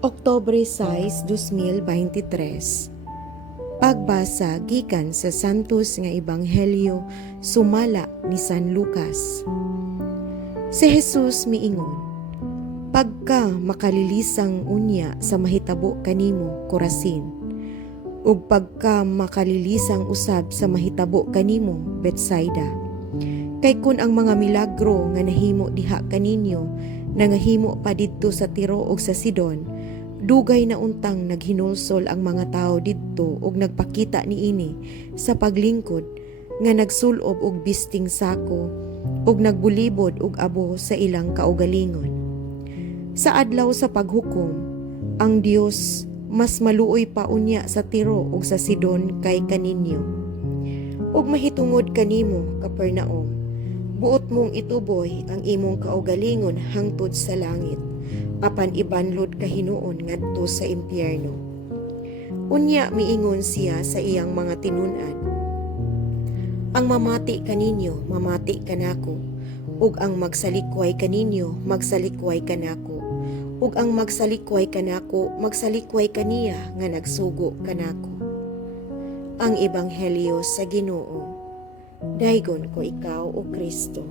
Oktubre 6, 2023. Pagbasa gikan sa Santos nga Ebanghelyo sumala ni San Lucas. Si Jesus miingon, "Pagka makalilisang unya sa mahitabo kanimo, Corazin, ug pagka makalilisang usab sa mahitabo kanimo, Betsaida. Kay kun ang mga milagro nga nahimo diha kaninyo nangahimo pa didto sa Tiro ug sa Sidon, dugay na untang naghinulsol ang mga tao didto ug nagpakita niini sa paglingkod nga nagsulob og bisting sako ug nagbulibod og abo sa ilang kaugalingon. Sa adlaw sa paghukom, ang Dios mas maluoy pa unya sa Tiro ug sa Sidon kay kaninyo. Ug mahitungod kanimo, Capernaum, buot mong ituboy ang imong kaugalingon hangtod sa langit, apan ibanlod ka hinuon ngadto sa impyerno." Unya miingon siya sa iyang mga tinun-an, "Ang mamati kaninyo, mamati kanako, ug ang magsalikway kaninyo, magsalikway kanako, ug ang magsalikway kanako, magsalikway kaniya nga nagsugo kanako." Ang Ebanghelyo sa Ginoo. Daygon ko ikaw, O Kristo.